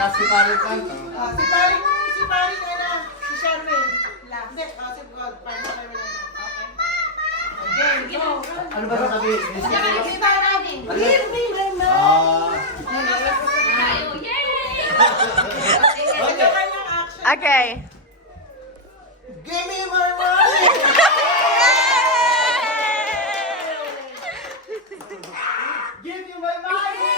Last si Paring pa. Si Paring, ano, si Sherwin. Hindi, si Paring Sherwin. Okay. Again, go. Ano ba sasabihin? Give me my mind. Kanya-kanyang action. Okay. Give me my money! Give me my money!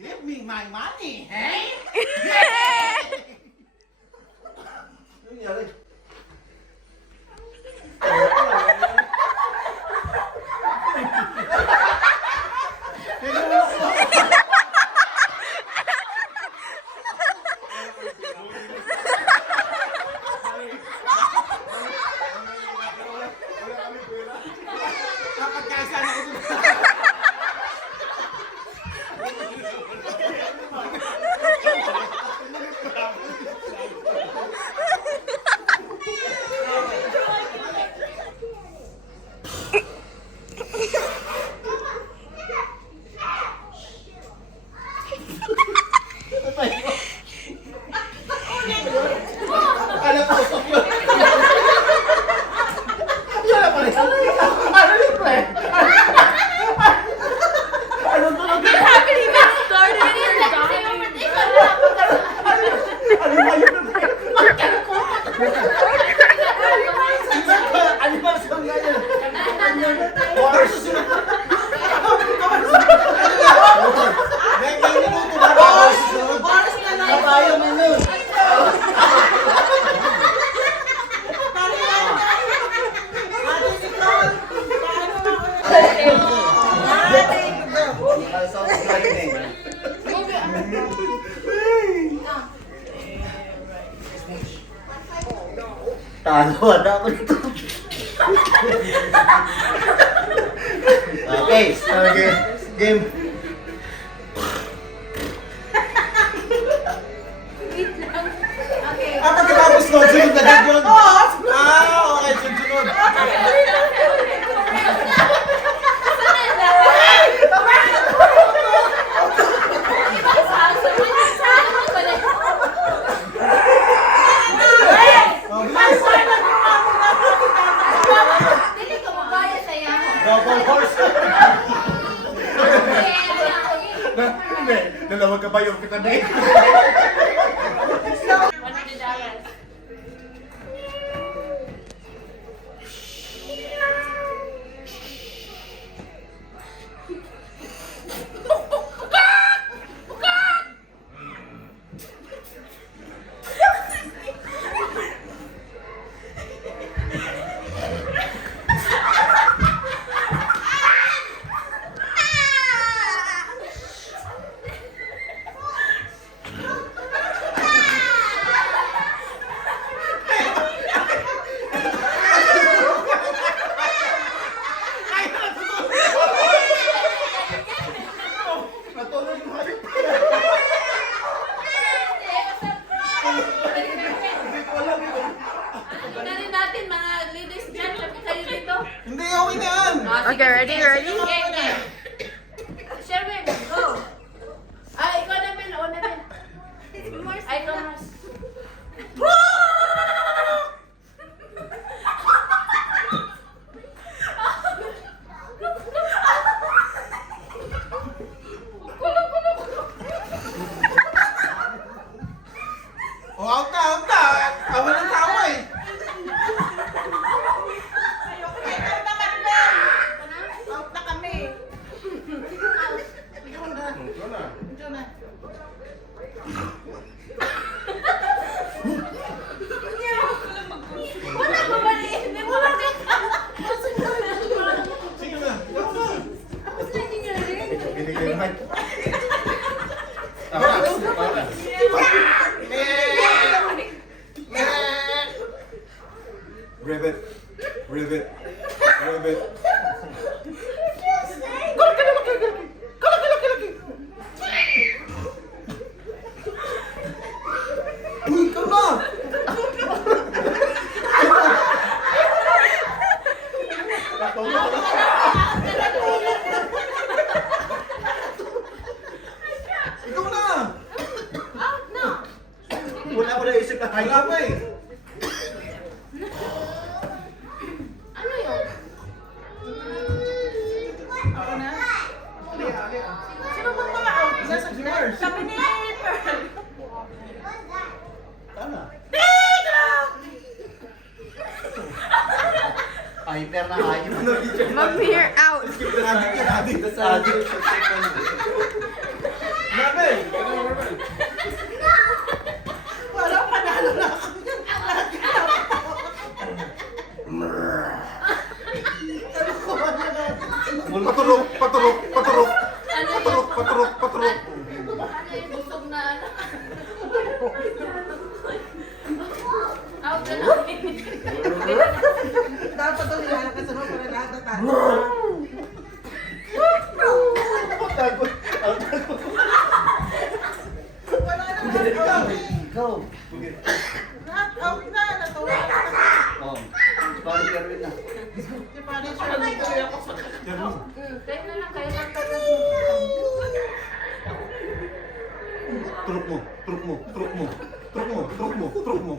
Give me my money, hey? Ano nangyari? Kapagkaisan ako dun. Ano po? Yan na pala. Ano yung pre? Anong tulog? You haven't even started and you're dying. Ano ba yun? Ano ba sa mga yan? Water susunod. May minuto na ba? Oras na lang. Kabayo mo nun. Talo, wala ako nito. Okay, game. Pagkatapos nun, sunod na din yun. Okay, sunod. Double horse. Hindi, dalawang kabayo kita na eh. Hindi, okay na yan. Okay, ready? Sherwin, go! Ay, ikaw na, Bel. O na, Bel. Ay, ikaw na. O, out na. Awa ng tawa eh. Out na kami. Ito na. Wala mo ba rin? Hindi mo ba rin? Sige na. Binigay yung mic. Tama. Ribbit. Ribbit. Uy, ikaw na! Ikaw na! Wala ko naisip na Wala pa eh. Ano yun? Ako na? Sino bang mga out? Nasa Yours. sabi ni Pearl. Tama. Negro! Hyper na hyper. Mamir out. Adik yan, adik. Adik. Grabe! Parang panalo na ako. Ano ko ba na natin? Paturok, paturok, paturok. Ano yun? Paturok, paturok, paturok. Ano yung busog na ano? Out na lang. Dapat ito nilalak ka sa mga para lahat na tayo. Takot. Ang takot. Wala na lahat out. Ikaw. Lahat out na. Natawa na. Oh. Parang si Erwin na. Si Paris Shirley. Kayo na lang, kayo lang. Turok mo, turok mo, turok mo. Turok mo, turok mo, turok mo.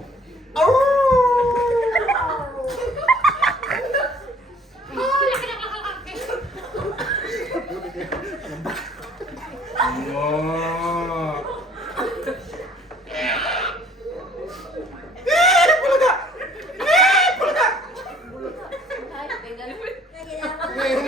Wow! Ay, tingnan. Ano ba yung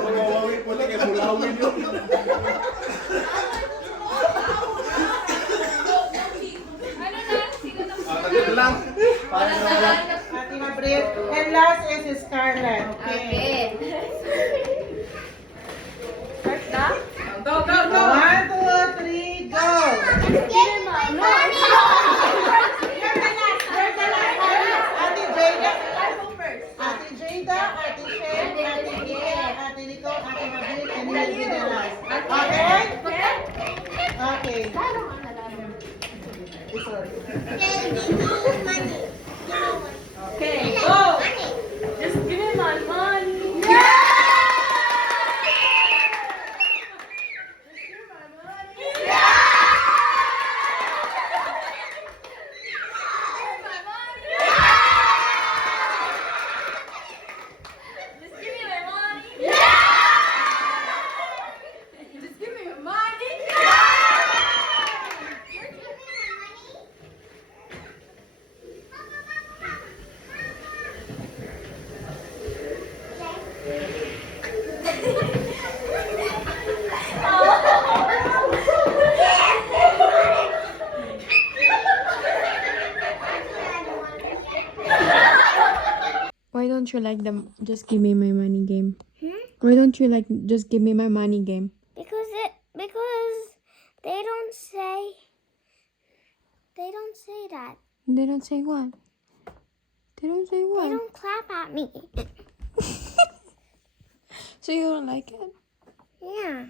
magawawin po lang, mulawin yun. Ano na? Sino na? Tagal lang. Wala na lang. Ate Mabrit. And last is Scarlett. Okay. Okay. First na? Go, go, go. 1, 2, 3, go. Ate Jada. Ate Jada, Ate Shen, Ate Gina, Ate Nico, Ate Mabrit, and you will be the last. Okay? Okay. Sorry. Okay, go. Just give me my money. Just give me my money. Just give me my money. Why don't you like the just give me my money game? Why don't you like just give me my money game? Because they don't say that. They don't say what? They don't say They what? don't clap at me. So you don't like it? Yeah.